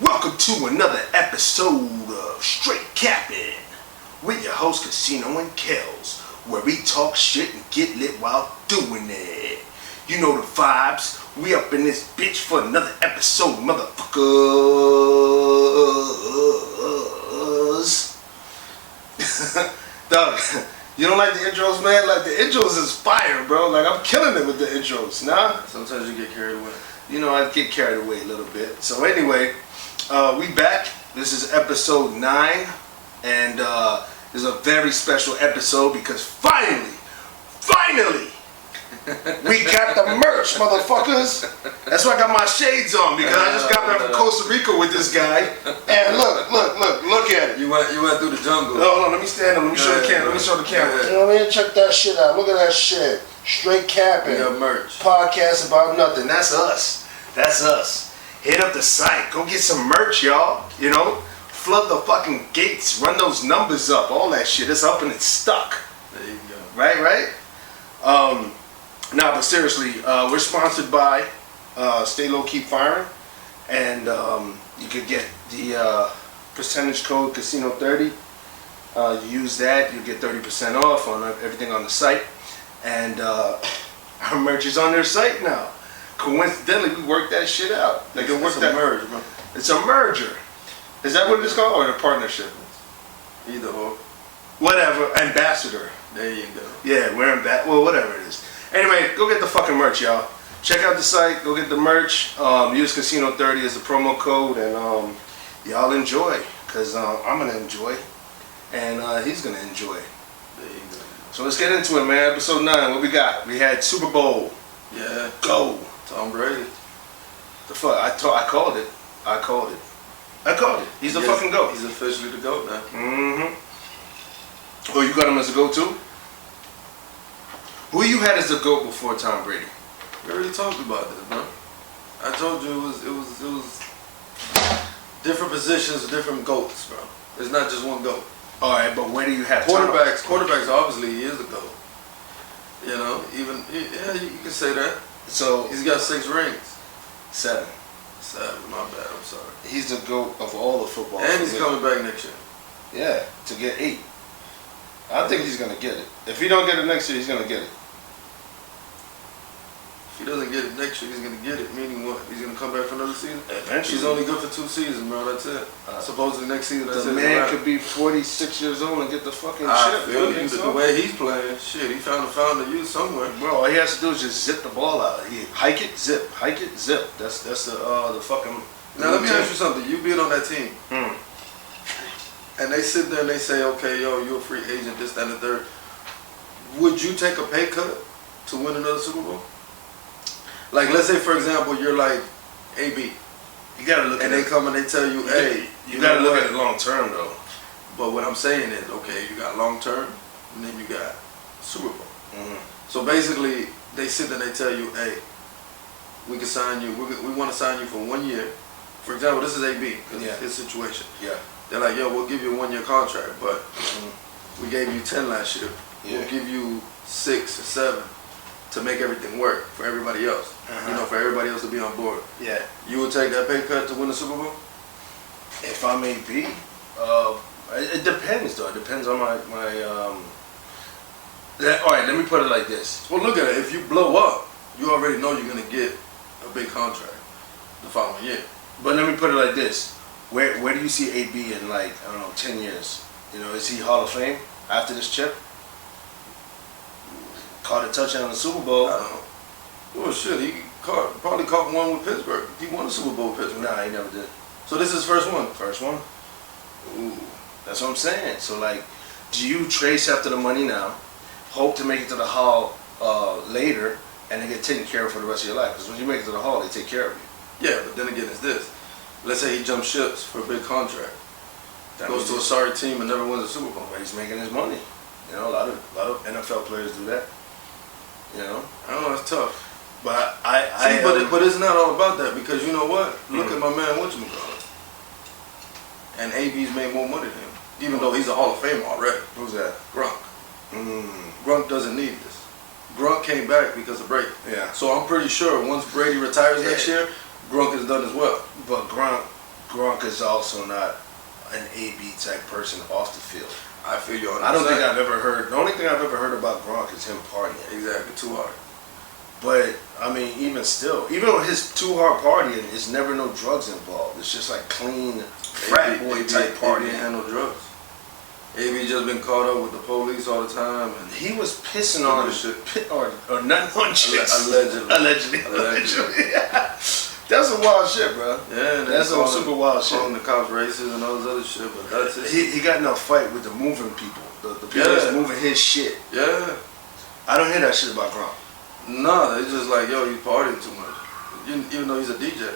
Welcome to another episode of Straight Capping with your host Casino and Kells, where we talk shit and get lit while doing it. You know the vibes. We up in this bitch for another episode, motherfuckers. Dog, you don't like the intros, man? Like, the intros is fire, bro. Like, I'm killing it with the intros, nah? Sometimes you get carried away. You know, I get carried away a little bit. So anyway, we back. This is episode 9, and this is a very special episode because finally, we got the merch, motherfuckers. That's why I got my shades on, because I just got back from Costa Rica with this guy. And look at it. You went through the jungle. No, let me stand up. Let me show the camera. Let me show the camera. You know what I mean? Check that shit out. Look at that shit. Straight Capping. We got merch. Podcast about nothing. That's us. That's us. Hit up the site. Go get some merch, y'all. You know? Flood the fucking gates. Run those numbers up. All that shit. It's up and it's stuck. There you go. Right? Nah, but seriously, we're sponsored by Stay Low, Keep Firing. And you could get the percentage code Casino30. You use that, you get 30% off on everything on the site. And our merch is on their site now. Coincidentally, we worked that shit out. Like, it worked that merge, bro. It's a merger. Is that what it's called, or a partnership? Either or. Whatever, ambassador. There you go. Yeah, we're well, whatever it is. Anyway, go get the fucking merch, y'all. Check out the site, go get the merch. Use Casino30 as the promo code, and y'all enjoy, because I'm gonna enjoy, and he's gonna enjoy. There you go. So let's get into it, man. Episode 9, what we got? We had Super Bowl. Yeah. Go. Tom Brady. The fuck? I called it. He's the fucking GOAT. He's officially the GOAT now. Mm-hmm. Oh, you got him as a GOAT too? Who you had as a GOAT before Tom Brady? We already talked about this, bro. I told you it was different positions, different GOATs, bro. It's not just one GOAT. All right, but where do you have Quarterbacks, obviously, he is the GOAT. You know, even, yeah, you can say that. So he's got 6 rings. 7. 7, my bad, I'm sorry. He's the GOAT of all the football. And he's coming back next year. Yeah, to get 8. I think he's going to get it. If he don't get it next year, he's going to get it. If he doesn't get it next year, he's going to get it. Meaning what? He's going to come back for another season? Eventually. He's only good for 2 seasons, bro. That's it. Supposedly next season, that's it. The man could be 46 years old and get the fucking chip. Feel you. The way he's playing, shit, he found to use somewhere. Bro, all he has to do is just zip the ball out. He hike it, zip. That's the fucking... Now let me ask you something. You being on that team, and they sit there and they say, okay, yo, you're a free agent, this, that, and the third. Would you take a pay cut to win another Super Bowl? Like, let's say, for example, you're like AB. You gotta look at it. And they come and they tell you, hey, you gotta look at it long term, though. But what I'm saying is, okay, you got long term, and then you got Super Bowl. Mm-hmm. So basically, they sit there and they tell you, hey, we can sign you. We want to sign you for 1 year. For example, this is AB, because his situation. Yeah. They're like, yo, we'll give you a 1 year contract, but we gave you 10 last year. Yeah. We'll give you 6 or 7 to make everything work for everybody else. You know, for everybody else to be on board. Yeah. You would take that pay cut to win the Super Bowl? If I'm AB, it depends, though. It depends on my all right, let me put it like this. Well, look at it. If you blow up, you already know you're going to get a big contract the following year. But let me put it like this. Where do you see AB in, like, I don't know, 10 years? You know, is he Hall of Fame after this chip? Caught a touchdown in the Super Bowl. I don't know. Well, shit, he probably caught one with Pittsburgh. He won the Super Bowl with Pittsburgh. Nah, he never did. So this is his first one? First one. Ooh, that's what I'm saying. So, like, do you trace after the money now, hope to make it to the Hall later, and then get taken care of for the rest of your life? Because when you make it to the Hall, they take care of you. Yeah, but then again, it's this. Let's say he jumps ships for a big contract. Goes to a sorry team and never wins a Super Bowl. But he's making his money. You know, a lot of NFL players do that. You know? I don't know, it's tough. But but it's not all about that, because you know what? Look at my man whatchamacallit. And AB's made more money than him. Even though he's a Hall of Famer already. Who's that? Gronk. Gronk doesn't need this. Gronk came back because of Brady. Yeah. So I'm pretty sure once Brady retires next year, Gronk is done as well. But Gronk, Gronk is also not an AB type person off the field. I feel you on I don't think I've ever heard. The only thing I've ever heard about Gronk is him partying. Exactly, too hard. But I mean, even still, even with his too hard partying, it's never no drugs involved. It's just like clean frat boy type partying. AB ain't had no drugs. AB just been caught up with the police all the time. And he was pissing on or nothing on chicks. Allegedly. That's some wild shit, bro. Yeah, that's some super wild shit. Calling the cops racist and all this other shit, but that's it. He got in a fight with the moving people. The people that's moving his shit. Yeah. I don't hear that shit about Gronk. No, they just like, yo, you partying too much. Even though he's a DJ.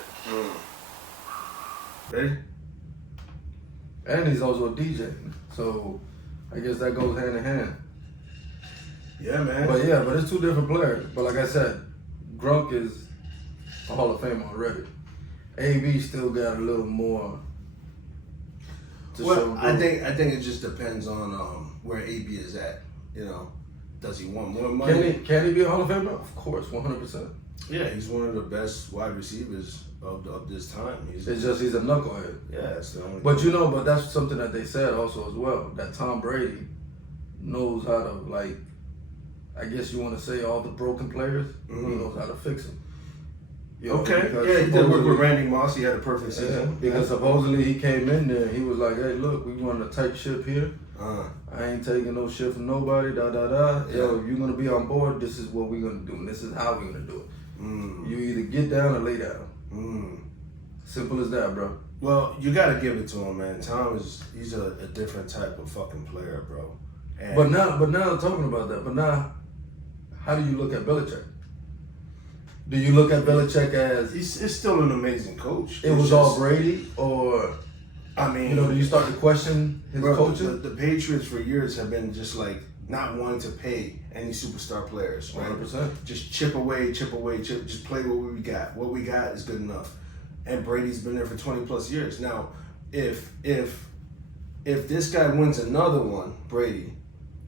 Ready? And he's also a DJ. So I guess that goes hand in hand. Yeah, man. But it's two different players. But like I said, Gronk is a Hall of Fame already. AB still got a little more to show. I think it just depends on where AB is at. You know, does he want more money? Can he be a Hall of Famer? Of course, 100%. Yeah, he's one of the best wide receivers of this time. It's just he's a knucklehead. Yeah, that's the only. But that's something that they said also as well. That Tom Brady knows how to, like, I guess you want to say all the broken players. He knows how to fix them. You know, okay. Yeah, he did work with Randy Moss. He had a perfect season. Because supposedly he came in there and he was like, hey, look, we run a tight ship here. I ain't taking no shit from nobody, Yo, if you're going to be on board, this is what we're going to do. And this is how we're going to do it. You either get down or lay down. Simple as that, bro. Well, you got to give it to him, man. Tom he's a different type of fucking player, bro. And But now talking about that, how do you look at Belichick? Do you look at Belichick as he's still an amazing coach? It was all Brady, or I mean, do you start to question his coaching? The Patriots for years have been just like not wanting to pay any superstar players, right? 100%. Just chip away, just play what we got. What we got is good enough. And Brady's been there for 20 plus years. Now, if this guy wins another one, Brady,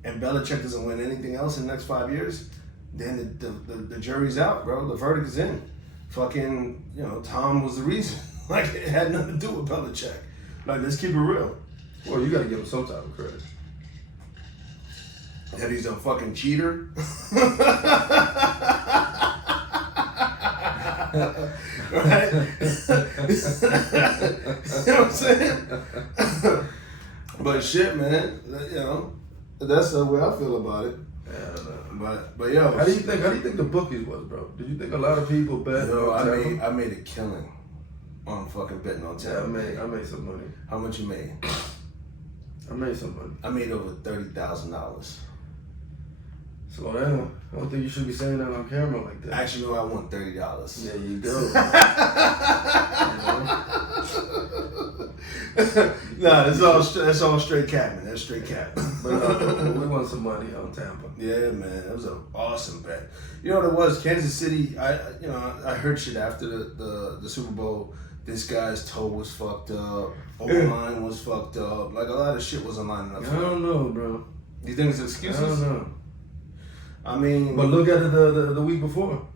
and Belichick doesn't win anything else in the next 5 years, then the jury's out, bro. The verdict is in. Fucking, Tom was the reason. Like, it had nothing to do with Belichick. Like, let's keep it real. Well, you gotta give him some type of credit. That he's a fucking cheater. Right? You know what I'm saying? But shit, man. That's the way I feel about it. Yeah, but yo, how do you think the bookies was, bro? Did you think a lot of people bet? I made a killing on fucking betting on Tampa. Yeah, I made some money. How much you made? I made some money. I made over $30,000. Slow down. I don't think you should be saying that on camera like that. Actually, no, I won $30. There you go. Nah, that's all straight cap, man. That's straight cap. But we won some money on Tampa. Yeah, man, that was an awesome bet. You know what it was? Kansas City. I heard shit after the Super Bowl. This guy's toe was fucked up. O-line was fucked up. Like, a lot of shit was lining up. I don't know, bro. You think it's excuses? I don't know. I mean, but look at it the week before.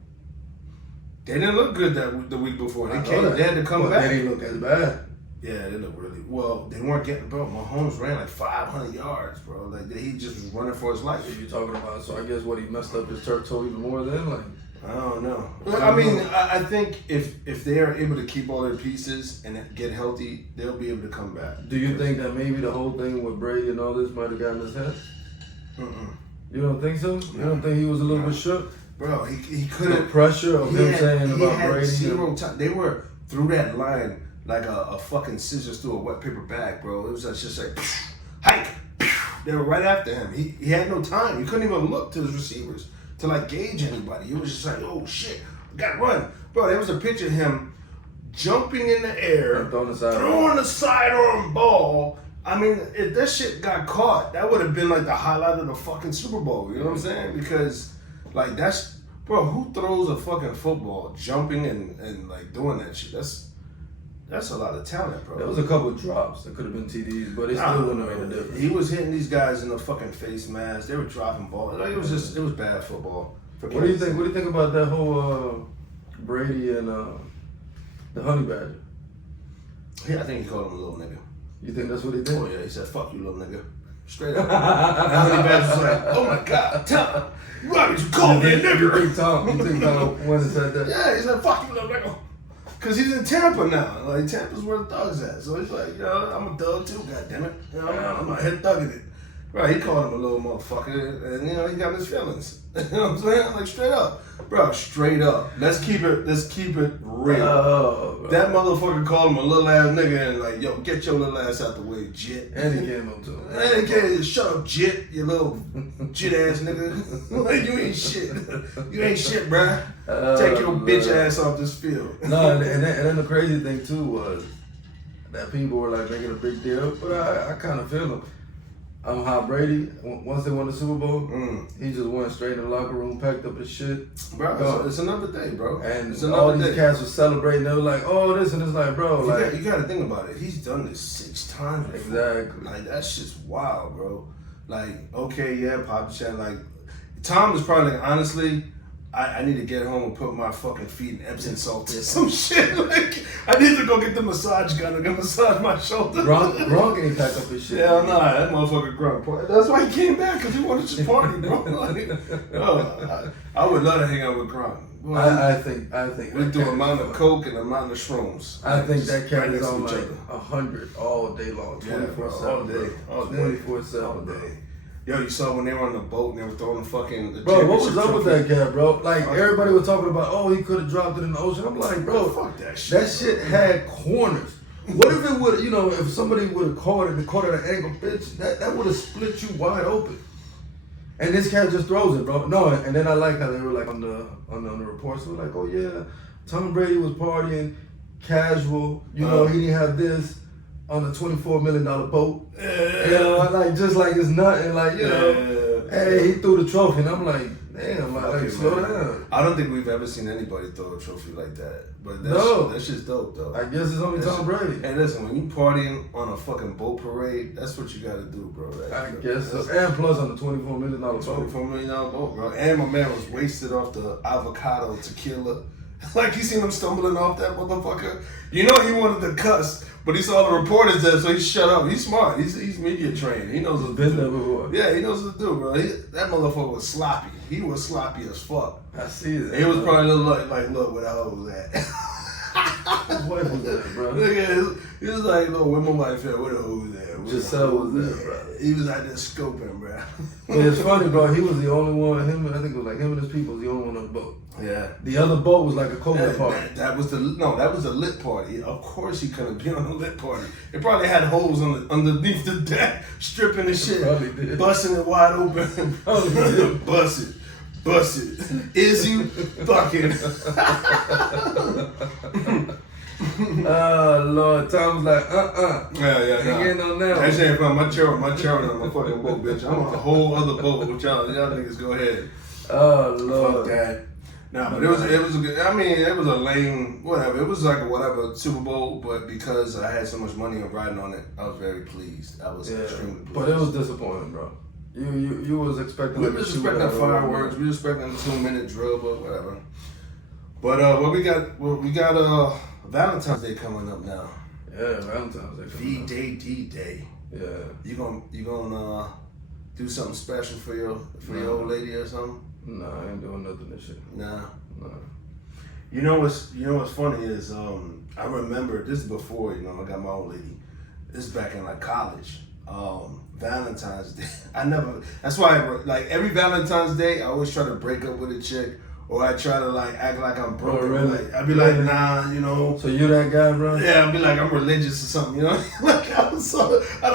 They didn't look good the week before. They had to come back. back. They didn't look as bad. Yeah, they look really well. They weren't getting, bro. Mahomes ran like 500 yards, bro. Like, he just was running for his life. What are you talking about? So I guess he messed up his turf toe even more then, like. I don't know. I mean, I think if they are able to keep all their pieces and get healthy, they'll be able to come back. Do you think that maybe the whole thing with Brady and all this might have gotten his head? You don't think so? You don't think he was a little bit shook? Bro, he couldn't. The pressure of him saying about Brady. Zero time. They were through that line like a fucking scissors through a wet paper bag, bro. It was just like, hike. They were right after him. He had no time. He couldn't even look to his receivers to like gauge anybody. It was just like, oh shit, I gotta run. Bro, there was a picture of him jumping in the air, throwing the sidearm ball. I mean, if that shit got caught, that would have been like the highlight of the fucking Super Bowl. You know what I'm saying? Because, like, bro, who throws a fucking football jumping and like doing that shit? That's a lot of talent, bro. There was a couple of drops that could have been TDs, but it still wouldn't have made a difference. He was hitting these guys in the fucking face mask. They were dropping balls. Like, it was bad football. What do you think? What do you think about that whole Brady and the Honey Badger? Yeah, I think he called him a little nigga. You think that's what he did? Oh yeah, he said, "Fuck you, little nigga." Straight up. Honey Badger was like, "Oh my God, Tom, why would you call me a nigga?" You think Tom went and said that? Yeah, he said, "Fuck you, little nigga." Cause he's in Tampa now. Like Tampa's where the thugs at. So he's like, I'm a thug too, goddammit. I'm a head thugging it. Right, he called him a little motherfucker, and he got his feelings. You know what I'm saying? Like straight up. Bro, straight up. Let's keep it real. That motherfucker called him a little ass nigga and like, yo, get your little ass out the way, jit. And he came up to him. And he came, shut up, jit, you little jit ass nigga. Like you ain't shit. You ain't shit, bruh. Take your bitch ass off this field. No, and then the crazy thing too was that people were like making a big deal, but I kind of feel them. How Brady, once they won the Super Bowl, he just went straight in the locker room, packed up his shit. Bro, it's another day, bro. And it's all another these cats were celebrating. They were like, oh, this, and it's like, bro. You got to think about it. He's done this 6 times before. Exactly. Like, that shit's wild, bro. Like, okay, yeah, Papa Chan. Like, Tom is probably like, honestly, I need to get home and put my fucking feet in Epsom salt or some shit. Like, I need to go get the massage gun and go massage my shoulder. Gronk ain't pack up his shit. Hell nah, that motherfucker Gronk. That's why he came back, because he wanted to party, bro. Like, I would love to hang out with Gronk. I think we do a amount of coke and a amount of shrooms. I think that cat is on each like other. 100 all day long, 24/7, all day, 24/7, bro. Yo, you saw when they were on the boat and they were throwing the fucking. Bro, what was up with that cat, bro? Like everybody was talking about, oh, he could have dropped it in the ocean. I'm like, bro, fuck that shit. That shit had corners. What if it would, if somebody would have caught it and caught it at an angle, bitch, that would have split you wide open. And this cat just throws it, bro. No, and then I like how they were like on the reports. They were like, oh yeah, Tom Brady was partying, casual. He didn't have this on a $24 million boat. Like just like it's nothing. Like hey, he threw the trophy, and I'm like, damn, like slow down. I don't think we've ever seen anybody throw a trophy like that. But that's just dope, though. I guess it's only Tom Brady. Hey, listen, when you partying on a fucking boat parade, that's what you gotta do, bro. Right? I guess so. And plus on the $24 million boat. $24 million boat, bro. And my man was wasted off the avocado tequila. Like, you seen him stumbling off that motherfucker? You know he wanted to cuss, but he saw the reporters there, so he shut up. He's smart. He's media trained. He knows what to do. Yeah, he knows what to do, bro. That motherfucker was sloppy. He was sloppy as fuck. I see that. He was probably like, look where the hell was at. What was that, bro? He was like, look, where my wife at? Where the hoe was at? Giselle was there, bro. He was out there scoping, bro. But it's funny, bro. He was the only one. I think it was like him and his people was the only one on the boat. Yeah. The other boat was like a cover party. That was a lit party. Of course he couldn't be on a lit party. It probably had holes underneath the deck, stripping the shit, probably did. Busting it wide open. Probably did. Bust it. Is you fucking? Oh Lord, Tom was like, Yeah. He ain't on that. That shit ain't fun. My children on my fucking boat, bitch. I'm on a whole other boat with y'all. Y'all niggas go ahead. Oh Lord. Fuck that. Nah, but it was a good. I mean, it was a lame whatever. It was like a whatever Super Bowl, but because I had so much money on riding on it, I was very pleased. I was extremely pleased. But it was disappointing, bro. You was expecting. We was expecting fireworks. We was expecting a 2-minute drill, but whatever. But what we got Valentine's Day coming up now. Yeah, Valentine's Day. D-Day. Yeah. You gonna do something special for your old lady or something? No, I ain't doing nothing this year. Nah. No. You know what's funny is I remember this is before I got my old lady. This is back in like college. Valentine's Day. That's why like every Valentine's Day I always try to break up with a chick. Or I try to like act like I'm broke. Oh, really? Like, I'd be like, nah, So you that guy, bro? Yeah, I'd be like, I'm religious or something, Like I don't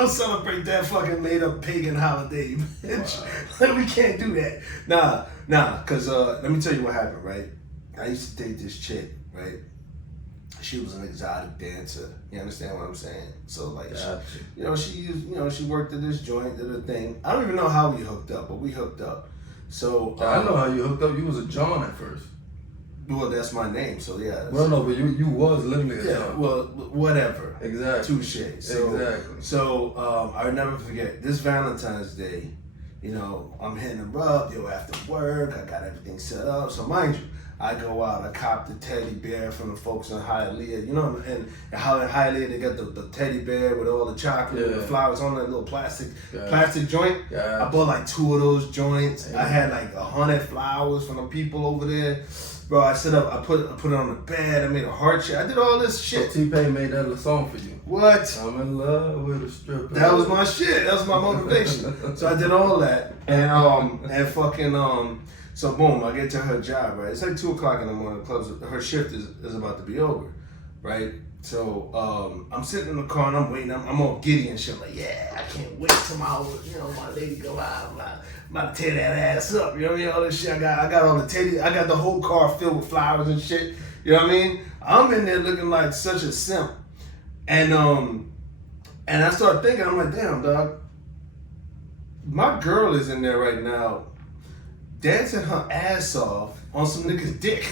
celebrate that fucking made up pagan holiday, bitch. Wow. Like we can't do that. Nah, cause let me tell you what happened, right? I used to date this chick, right? She was an exotic dancer. You understand what I'm saying? So like, she worked at this joint, did a thing. I don't even know how we hooked up, but we hooked up. So I know how you hooked up. You was a John at first. Well, that's my name, so yeah. Well, no, but you was literally a John. Well, whatever. Exactly. Touche. Exactly. So I'll never forget this Valentine's Day. I'm hitting her up. After work, I got everything set up. So mind you, I go out, I cop the teddy bear from the folks in Hialeah, you know, and how in Hialeah they got the teddy bear with all the chocolate and the flowers on that little plastic joint. I bought like 2 of those joints. I had like 100 flowers from the people over there. Bro, I set up, I put it on the bed, I made a heart shape. I did all this shit. So T-Pain made that a song for you. What? I'm in love with a stripper. That was my shit. That was my motivation. So I did all that. And fucking, so boom, I get to her job, right? It's like 2 o'clock in the morning, her shift is about to be over, right? So I'm sitting in the car and I'm waiting. I'm all giddy and shit. Like, yeah, I can't wait till my lady go out. I'm about to tear that ass up. You know what I mean? All this shit. I got all the teddy. I got the whole car filled with flowers and shit. You know what I mean? I'm in there looking like such a simp. And I started thinking, I'm like, damn, dog. My girl is in there right now, dancing her ass off on some nigga's dick.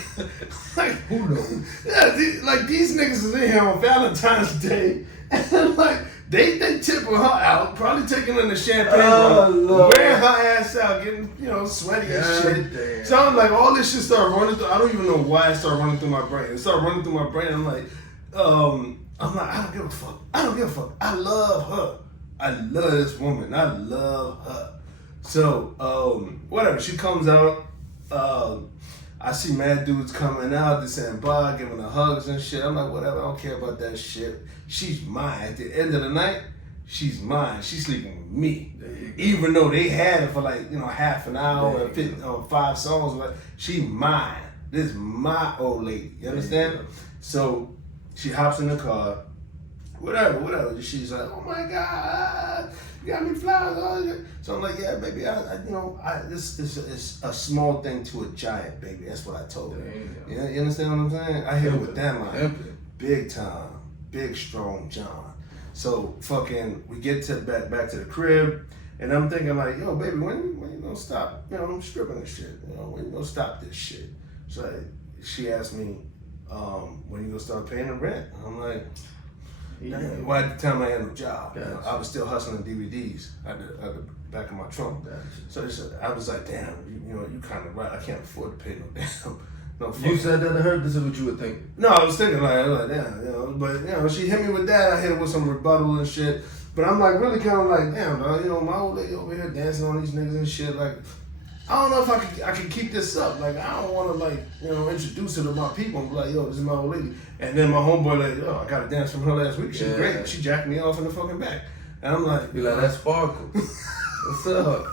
Like, who knows? Yeah, these niggas is in here on Valentine's Day, and like they tipping her out, probably taking her in the champagne room, wearing her ass out, getting sweaty and shit. Damn. So I'm like, all this shit started running through. I don't even know why it started running through my brain. It started running through my brain. I'm like, I don't give a fuck. I don't give a fuck. I love her. I love this woman. I love her. So, whatever. She comes out. I see mad dudes coming out. They're saying bye, giving her hugs and shit. I'm like, whatever. I don't care about that shit. She's mine. At the end of the night, she's mine. She's sleeping with me. Even though they had it for like, half an hour or 5 songs. But she mine. This is my old lady. You understand? So, she hops in the car. Whatever. She's like, oh my God, you got me flowers. So I'm like, yeah, baby, this is a small thing to a giant, baby. That's what I told her. You understand what I'm saying? I hit her with that line. Big time. Big, strong John. So fucking, we get back to the crib, and I'm thinking like, yo, baby, when you gonna stop, stripping this shit? When you gonna stop this shit? So she asked me, when you gonna start paying the rent? I'm like, well, at the time I had no job. I was still hustling DVDs at the back of my trunk. So I was like, damn, you kind of right. I can't afford to pay no You said that to her? This is what you were thinking? No, I was thinking like damn, but she hit me with that. I hit her with some rebuttal and shit. But I'm like really kind of like, damn, dog, my old lady over here dancing on these niggas and shit. Like, I don't know if I can keep this up. Like, I don't want to introduce her to my people and be like, yo, this is my old lady. And then my homeboy like, yo, I got a dance from her last week. She's great. She jacked me off in the fucking back. And I'm like, be like, that's Sparkle. What's up?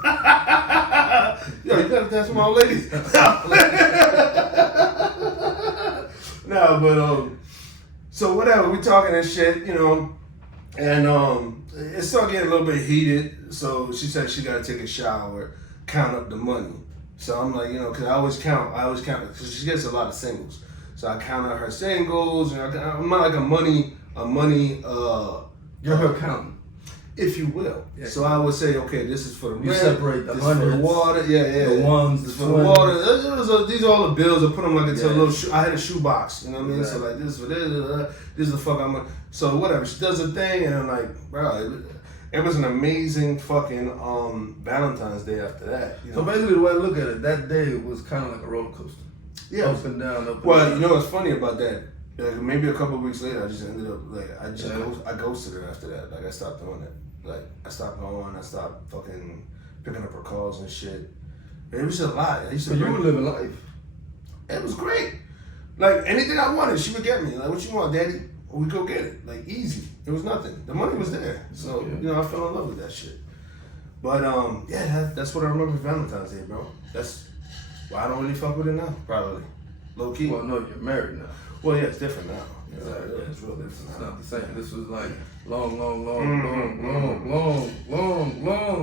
Yo, you got to dance with my old lady. No, but so whatever. We talking and shit, and it started getting a little bit heated. So she said she got to take a shower. Count up the money. So I'm like, because I always count, because she gets a lot of singles. So I count out her singles, and I'm not like a money, you're her accountant, if you will. Yeah. So I would say, okay, this is for the you rent, separate the this hundreds, for the water, the ones, this for the water. These are all the bills. I put them like into a little. I had a shoebox, you know what I mean? Exactly. So like this is for this is the fuck I'm. So whatever. She does her thing, and I'm like, bro. It was an amazing fucking Valentine's Day after that. So basically, the way I look at it, that day was kind of like a roller coaster. Yeah. Up and down, up and down. Well, you know what's funny about that? Like, maybe a couple of weeks later, I just ended up like I ghosted her after that. Like I stopped doing it. Like I stopped going. I stopped fucking picking up her calls and shit. It was just a lot. So you were living life. It was great. Like anything I wanted, she would get me. Like, what you want, daddy? We go get it. Like easy. It was nothing. The money was there. So I fell in love with that shit. But that's what I remember Valentine's Day, bro. That's why I don't really fuck with it now. Probably low key. Well, no, you're married now. Well, yeah, it's different now. Exactly. Yeah, it's real different. It's not the same. This was like long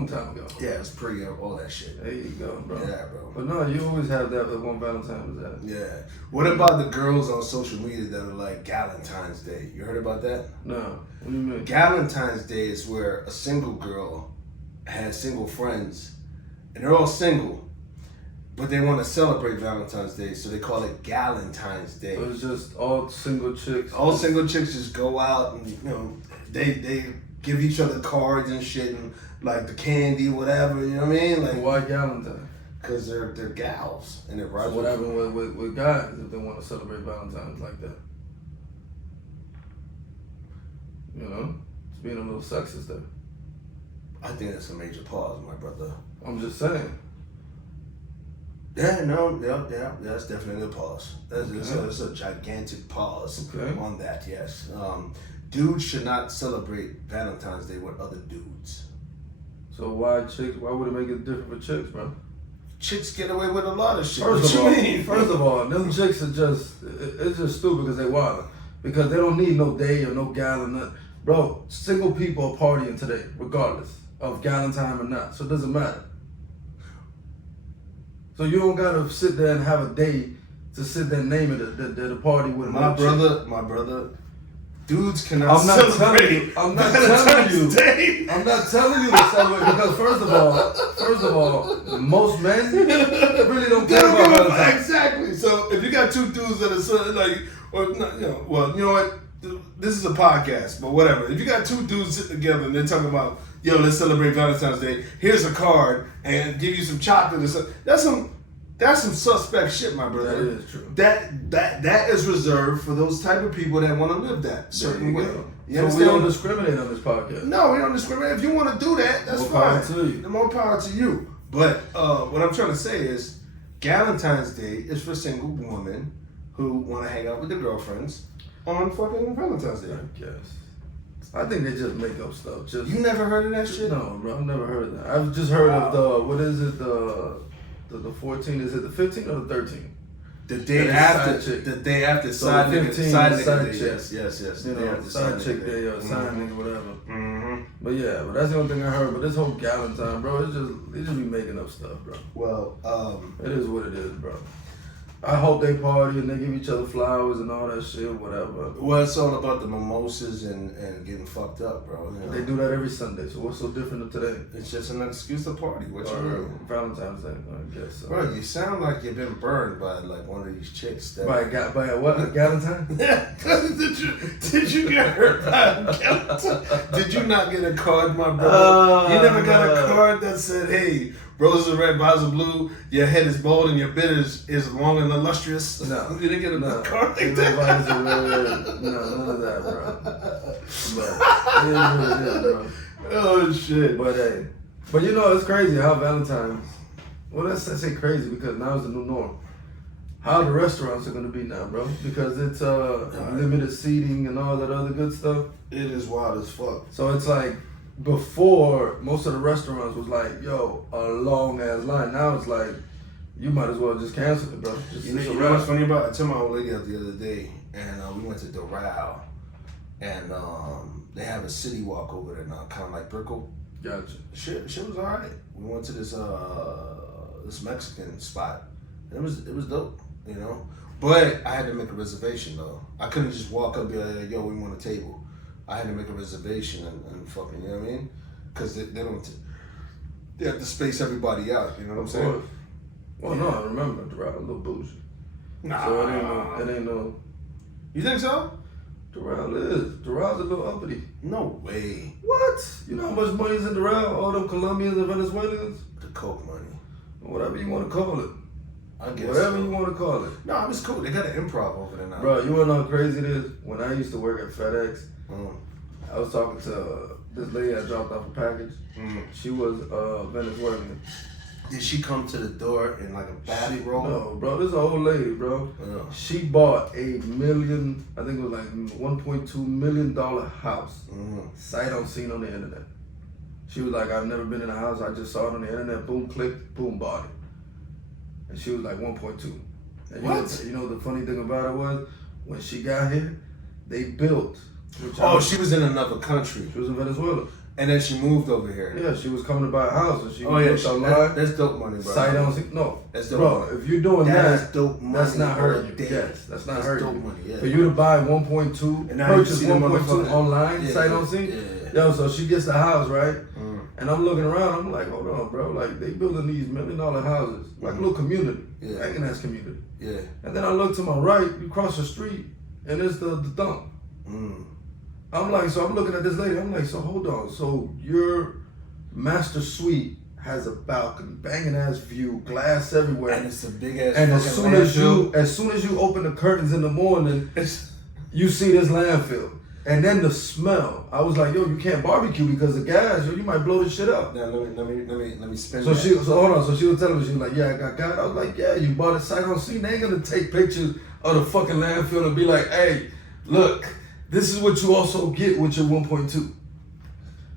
time ago. Yeah, it's pre all that shit. There you go, bro. Yeah, bro. But no, you always have that one Valentine's Day. Yeah. What about the girls on social media that are like Galentines Day? You heard about that? No. What do you mean? Galentines Day is where a single girl has single friends, and they're all single. But they want to celebrate Valentine's Day, so they call it Galentines Day. So it's just all single chicks. All single chicks just go out and they give each other cards and shit and like the candy, whatever. You know what I mean? Like why Galentine? Because they're gals and they're So right. what happened with guys if they want to celebrate Valentine's like that? You know, it's being a little sexist there. I think that's a major pause, my brother. I'm just saying. Yeah, no, yeah, that's definitely a pause. That's a gigantic pause on that, yes. Dudes should not celebrate Valentine's Day with other dudes. So why would it make it different for chicks, bro? Chicks get away with a lot of shit. First of all, them chicks are it's just stupid because they wild. Because they don't need no day or no gal or nothing. Bro, single people are partying today, regardless of Galentine or not. So it doesn't matter. So you don't gotta sit there and have a day to sit there and name it the party with my brother. Dudes cannot celebrate. I'm not telling you to celebrate because first of all, most men really don't care about Valentine's. Exactly. So if you got two dudes that are like, or you know what? This is a podcast, but whatever. If you got two dudes sitting together and they're talking about, yo, let's celebrate Valentine's Day. Here's a card and give you some chocolate or something. That's some suspect shit, my brother. That is true. That is reserved for those type of people that want to live that certain way. So we don't discriminate on this podcast. No, we don't discriminate. If you want to do that, that's more fine. Power to you. The more power to you. But what I'm trying to say is, Galentine's Day is for single women who want to hang out with their girlfriends on fucking Valentine's Day. I guess. I think they just make up stuff. You never heard of that shit? No, bro. I've never heard of that. I've just heard of what is it? The 14th, is it the 15th or the 13th? The day after. The day after side nigga. Side nigga. Yes. You know, side chick day or side nigga, whatever. Mm-hmm. But yeah, but that's the only thing I heard. But this whole Galentine, bro, they just be making up stuff, bro. Well, it is what it is, bro. I hope they party and they give each other flowers and all that shit, whatever. Well, it's all about the mimosas and getting fucked up, bro. You know? They do that every Sunday, so what's so different of today? It's just an excuse to party. What you mean? Valentine's Day, I guess so. Bro, you sound like you've been burned by like one of these chicks. That by a what? A Galentine? Did you get hurt by a Galentine? Did you not get a card, my brother? You never got a card that said, hey, roses are red, violets are blue, your head is bold and your bit is long and illustrious? No. You didn't get a card like that? Violets are red. No, none of that, bro. But it is what it is, bro. Oh, shit. But hey. But you know, it's crazy how Valentine's, well, let's say crazy because now it's the new norm. How the restaurants are going to be now, bro. Because it's limited seating and all that other good stuff. It is wild as fuck. So it's like, before, most of the restaurants was like, yo, a long ass line. Now it's like, you might as well just cancel it, bro. Just you know what's funny about it? I told my old lady out the other day, and we went to Doral, and they have a city walk over there now, kind of like Brickell. Gotcha. Shit was alright. We went to this Mexican spot. It was dope, you know. But I had to make a reservation though. I couldn't just walk up and be like, yo, we want a table. I had to make a reservation and fucking, you know what I mean? Because they have to space everybody out, you know what I'm saying? Well, no, I remember Doral a little bougie. Nah. So it ain't no. You think so? Doral's a little uppity. No way. What? You know how much money is in Doral? All them Colombians and Venezuelans? The coke money. Whatever you want to call it. I guess Whatever so. you want to call it. No, it was cool. They got an improv over there now. Bro, you want to know how crazy it is? When I used to work at FedEx, I was talking to this lady I dropped off a package. She was Venezuelan. Did she come to the door in like a bathrobe? No, bro, this is an old lady, bro. Yeah. She bought I think it was like $1.2 million house. Sight unseen on the internet. She was like, I've never been in a house. I just saw it on the internet. Boom, clicked, boom, bought it. And she was like 1.2. And what? You know the funny thing about it was, when she got here, they built. She was in another country. She was in Venezuela. And then she moved over here. Yeah, she was coming to buy a house and she looked online. That's dope money, bro. Sight unseen. No, that's dope bro, money. If you're doing that's dope money. That's not hurting you. Yes, that's not hurting you. Money, yeah. For you to buy 1.2, purchase 1.2 online, sight unseen. Yo, so she gets the house, right? And I'm looking around, I'm like, hold on, bro. Like, they building these $1 million houses. Like a little community. Banging ass community. Yeah. And then I look to my right, you cross the street, and it's the dump. I'm like, so I'm looking at this lady, I'm like, so hold on. So your master suite has a balcony, banging ass view, glass everywhere. And it's a big ass. And as soon as landfill. you open the curtains in the morning, you see this landfill. And then the smell. I was like, yo, you can't barbecue because of gas. Yo, you might blow this shit up. Now let me spin. So hold on. So she was telling me, she was like, yeah, I got gas. I was like, yeah, you bought a sight on scene. They ain't gonna take pictures of the fucking landfill and be like, hey, look, this is what you also get with your 1.2.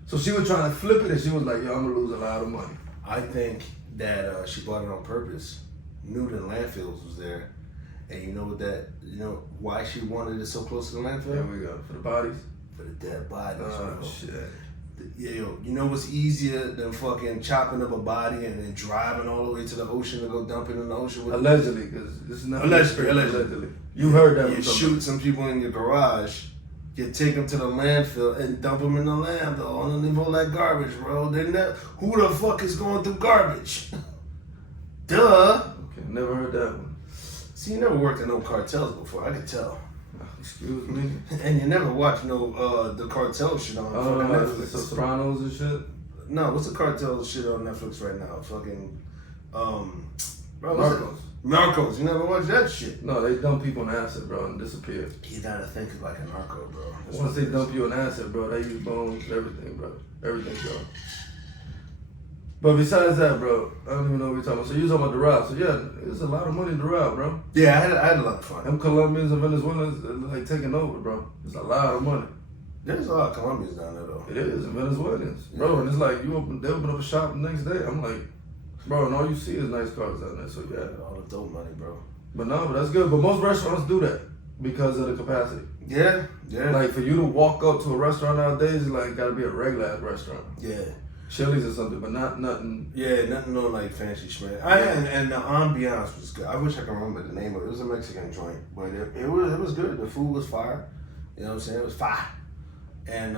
So she was trying to flip it, and she was like, yo, I'm gonna lose a lot of money. I think that she bought it on purpose. Knew the landfills was there. And you know why she wanted it so close to the landfill? There we go. For the bodies? For the dead bodies, Oh, bro. shit. Yo, you know what's easier than fucking chopping up a body and then driving all the way to the ocean to go dump it in the ocean? With Allegedly, because this is not Allegedly. You heard that. You shoot some people in your garage, you take them to the landfill and dump them in the landfill underneath all that garbage, bro. Who the fuck is going through garbage? Duh. Okay, never heard that one. See, you never worked in no cartels before, I could tell. Excuse me. And you never watched no the cartel shit on fucking Netflix. Sopranos and shit. No, what's the cartel shit on Netflix right now? Fucking bro, Narcos. You never watched that shit? No, they dump people in acid, bro, and disappear. You gotta think of like a narco, bro. Once they dump you in acid, bro, they use bones, everything, bro. Everything's gone. But besides that, bro, I don't even know what you're talking about. So you was talking about the route. So yeah, there's a lot of money in the route, bro. Yeah, I had a lot of fun. Them Colombians and Venezuelans are like taking over, bro. There's a lot of money. There's a lot of Colombians down there though. It is, and Venezuelans, bro. Yeah. And it's like they open up a shop the next day. I'm like, bro, and all you see is nice cars down there. So yeah, All the dope money, bro. but that's good. But most restaurants do that because of the capacity. Yeah. Like for you to walk up to a restaurant nowadays, it's like gotta be a regular ass restaurant. Yeah. Chili's or something, but not nothing. Yeah, nothing no like fancy schmancy. And the ambiance was good. I wish I could remember the name of it. It was a Mexican joint, but it was good. The food was fire. You know what I'm saying? It was fire. And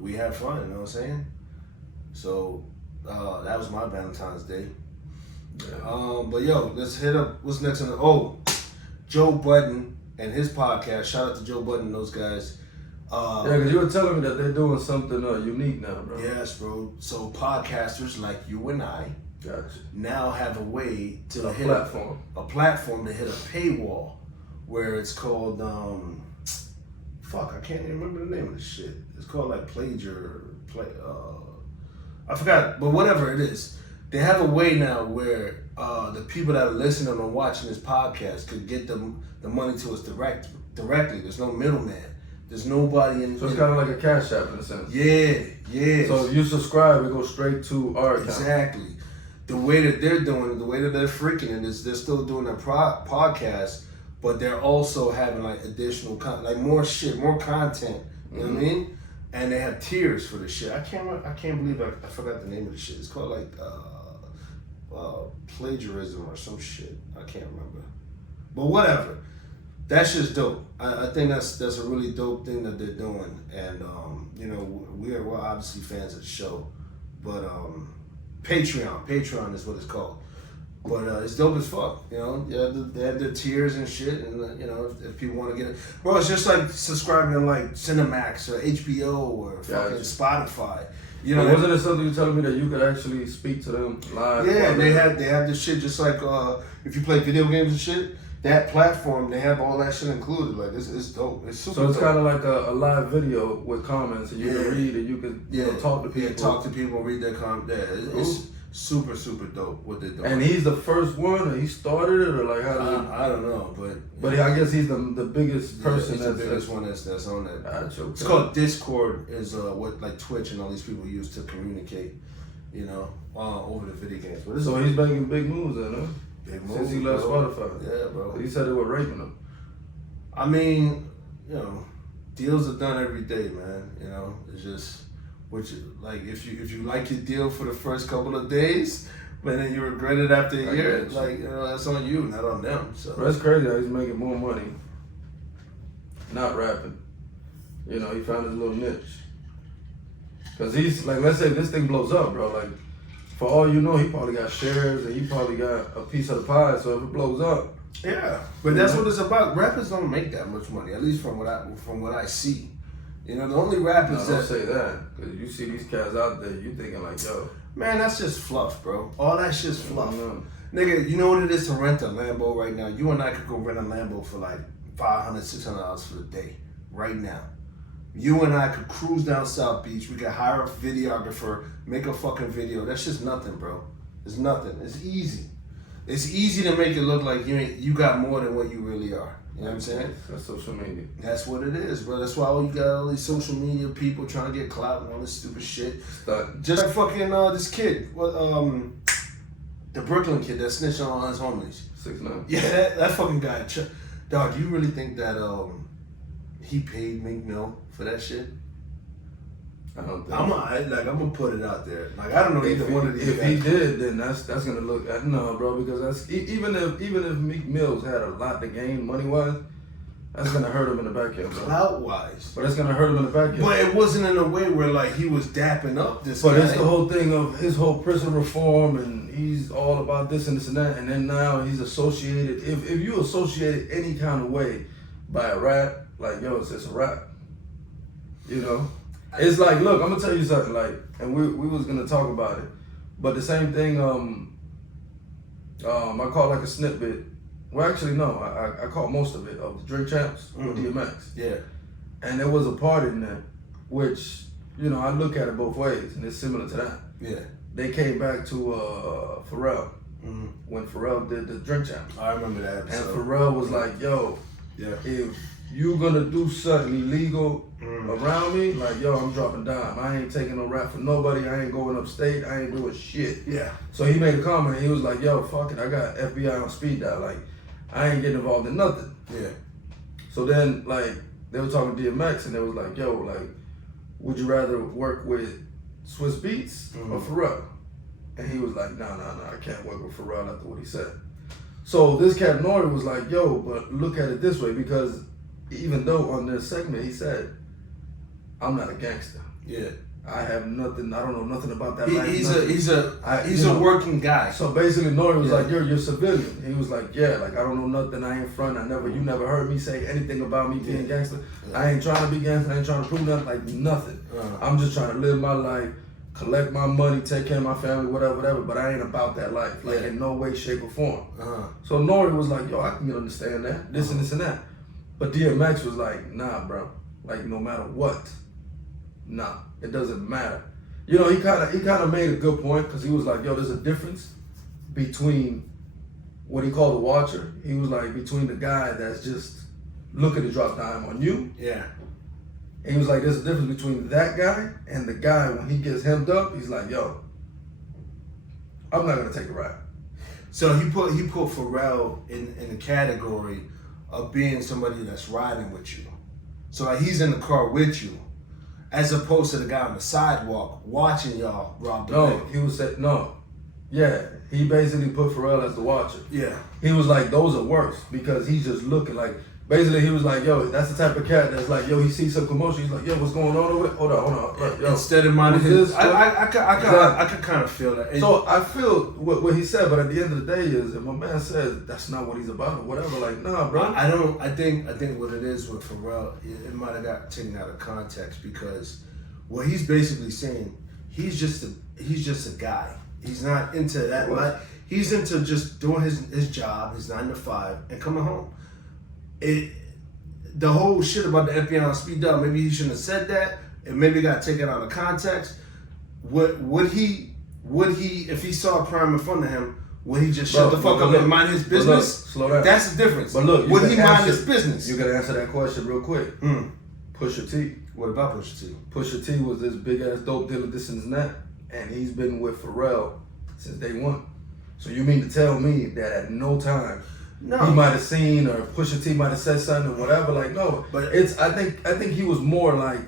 we had fun, you know what I'm saying? So that was my Valentine's Day. Yeah. But yo, let's hit up what's next on the Joe Budden and his podcast. Shout out to Joe Budden and those guys. Yeah, because you were telling me that they're doing something unique now, bro. Yes, bro. So podcasters like you and I Gotcha. now have a way to hit a platform to hit a paywall where it's called I can't even remember the name of this shit. It's called like I forgot, but whatever it is, they have a way now where the people that are listening or watching this podcast could get the money to us directly. There's no middleman. There's nobody in. So it's kind of like a cash app in a sense. Yeah. So if you subscribe, it goes straight to our account. Exactly. The way that they're doing it, the way that they're freaking it is they're still doing their podcast, but they're also having like additional more shit, more content. You know what I mean? And they have tiers for the shit. I can't believe I forgot the name of the shit. It's called like plagiarism or some shit. I can't remember. But whatever. That's just dope. I think that's a really dope thing that they're doing, and we're obviously fans of the show, but Patreon is what it's called, but it's dope as fuck. You know, they have their tiers and shit, and if people want to get it, bro, it's just like subscribing to like Cinemax or HBO or fucking Spotify. You know, wasn't it something you telling me that you could actually speak to them live? Yeah, they have this shit just like if you play video games and shit. That platform, they have all that shit included. Like, it's dope. It's super. So it's dope. kind of like a live video with comments, and you can read, and you can talk to people. Yeah, talk to people, read their comments. Yeah, it's super, super dope what they're doing. And he's the first one, or he started it, or like how did it? I don't know, but I guess he's the biggest person. He's the biggest one that's on that. Okay. It's called Discord. Is what like Twitch and all these people use to communicate. Over the video games. But so he's making big moves, then, huh? Since he left Spotify. Yeah, bro. He said they were raping him. I mean, deals are done every day, man. It's just if you like your deal for the first couple of days, but then you regret it after a year, that's on you, not on them. So Bro, that's crazy how he's making more money not rapping. He found his little niche. Cause he's like, let's say this thing blows up, bro, like for all you know, he probably got shares and he probably got a piece of the pie. So if it blows up, yeah. But that's what it's about. Rappers don't make that much money, at least from what I see. The only rappers don't say that, because you see these cats out there, you thinking like, yo. Man, that's just fluff, bro. All that shit's fluff. Nigga, you know what it is to rent a Lambo right now? You and I could go rent a Lambo for like $500, $600 for the day. Right now. You and I could cruise down South Beach. We could hire a videographer, make a fucking video. That's just nothing, bro. It's nothing. It's easy. It's easy to make it look like you got more than what you really are. You know what I'm saying? That's social media. That's what it is, bro. That's why you got all these social media people trying to get clout and all this stupid shit. Just like fucking this kid, the Brooklyn kid that snitched on all his homies. 6ix9ine. Yeah, that fucking guy. Dog, you really think that he paid Meek Mill for that shit? I don't think. I'm gonna put it out there. Like I don't know either one of these. If he did, then that's gonna look. No, bro, because that's even if Meek Mills had a lot to gain money wise, that's gonna hurt him in the back end, bro. Clout wise, but it's gonna hurt him in the back end. But it wasn't in a way where like he was dapping up this. But guy. it's the whole thing of his whole prison reform, and he's all about this and this and that, and then now he's associated. If you associate it any kind of way by a rap, like yo, it's just a rap. You know. It's like, look, I'm gonna tell you something, like, and we was gonna talk about it, but the same thing, I caught like a snippet. Well, actually, no, I caught most of it of the Drink Champs with DMX. Yeah. And there was a part in there, which, you know, I look at it both ways, and it's similar to that. Yeah. They came back to Pharrell when Pharrell did the Drink Champs. I remember that episode. And Pharrell was like, yo, yeah, if you gonna do something illegal around me, like, yo, I'm dropping dime. I ain't taking no rap for nobody. I ain't going upstate. I ain't doing shit. Yeah. So he made a comment. He was like, yo, fuck it. I got FBI on speed dial. Like, I ain't getting involved in nothing. Yeah. So then, like, they were talking to DMX, and they was like, yo, like, would you rather work with Swiss Beats or Pharrell? And he was like, no, I can't work with Pharrell after what he said. So this cat Nori was like, yo, but look at it this way, because even though on this segment he said, I'm not a gangster. Yeah. I have nothing. I don't know nothing about that. He's a working guy. So basically, Nori was like, "You're civilian." He was like, "Yeah, like I don't know nothing. I ain't front. You never heard me say anything about me being gangster. Yeah. I ain't trying to be gangster. I ain't trying to prove nothing. Like nothing. I'm just trying to live my life, collect my money, take care of my family, whatever. But I ain't about that life, like in no way, shape, or form." So Nori was like, "Yo, I can understand that. This and this and that." But DMX was like, "Nah, bro. Like no matter what." Nah, it doesn't matter. You know, he kind of made a good point, because he was like, yo, there's a difference between what he called a watcher. He was like, between the guy that's just looking to drop dime on you. Yeah. And he was like, there's a difference between that guy and the guy when he gets hemmed up, he's like, yo, I'm not gonna take a ride. So he put Pharrell in the category of being somebody that's riding with you. So like he's in the car with you, as opposed to the guy on the sidewalk watching y'all rob the bank. He was saying, no. Yeah, he basically put Pharrell as the watcher. Yeah. He was like, those are worse, because he's just looking like, basically he was like, yo, that's the type of cat that's like, yo, he sees some commotion, he's like, yo, what's going on over there? Hold on. Yo, instead of minding his, I could kind of feel that. So I feel what he said, but at the end of the day is, if my man says that's not what he's about or whatever, like, nah, bro. I think what it is with Pharrell, it might have got taken out of context, because what he's basically saying, he's just a guy. He's not into that life. He's into just doing his job, his 9 to 5, and coming home. The whole shit about the FBI on speed dial, maybe he shouldn't have said that, and maybe got taken out of context. Would he, if he saw a crime in front of him, would he just shut the fuck up and mind his business? Slow down. That's the difference. But look, would he mind his business? You gotta answer that question real quick. Pusha T. What about Pusha T? Pusha T was this big ass dope dealer, this and that, and he's been with Pharrell since day one. So you mean to tell me that at no time he might have seen, or Pusha T might have said something or whatever? Like, no. But I think he was more like,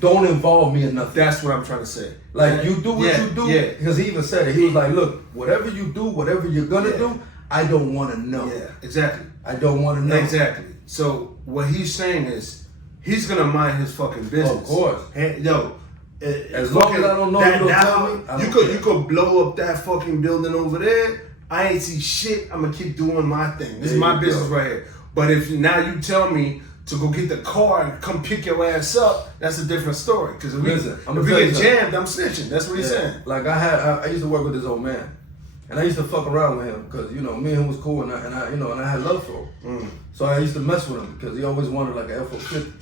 don't involve me in nothing. That's what I'm trying to say. Like, you do what you do. Yeah. Because he even said it. He was like, look, whatever you do, whatever you're gonna do, I don't want to know. Yeah, exactly. I don't want to know. Exactly. So what he's saying is, he's gonna mind his fucking business. Of course. As long as I don't know, you don't tell me. You could blow up that fucking building over there. I ain't see shit. I'm gonna keep doing my thing. This is my business right here. But if now you tell me to go get the car and come pick your ass up, that's a different story. Because if we get jammed, I'm snitching. That's what he's saying. Like I used to work with this old man, and I used to fuck around with him because me and him was cool, and I had love for him. So I used to mess with him because he always wanted like an F-450.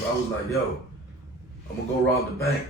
So I was like, yo, I'm gonna go rob the bank.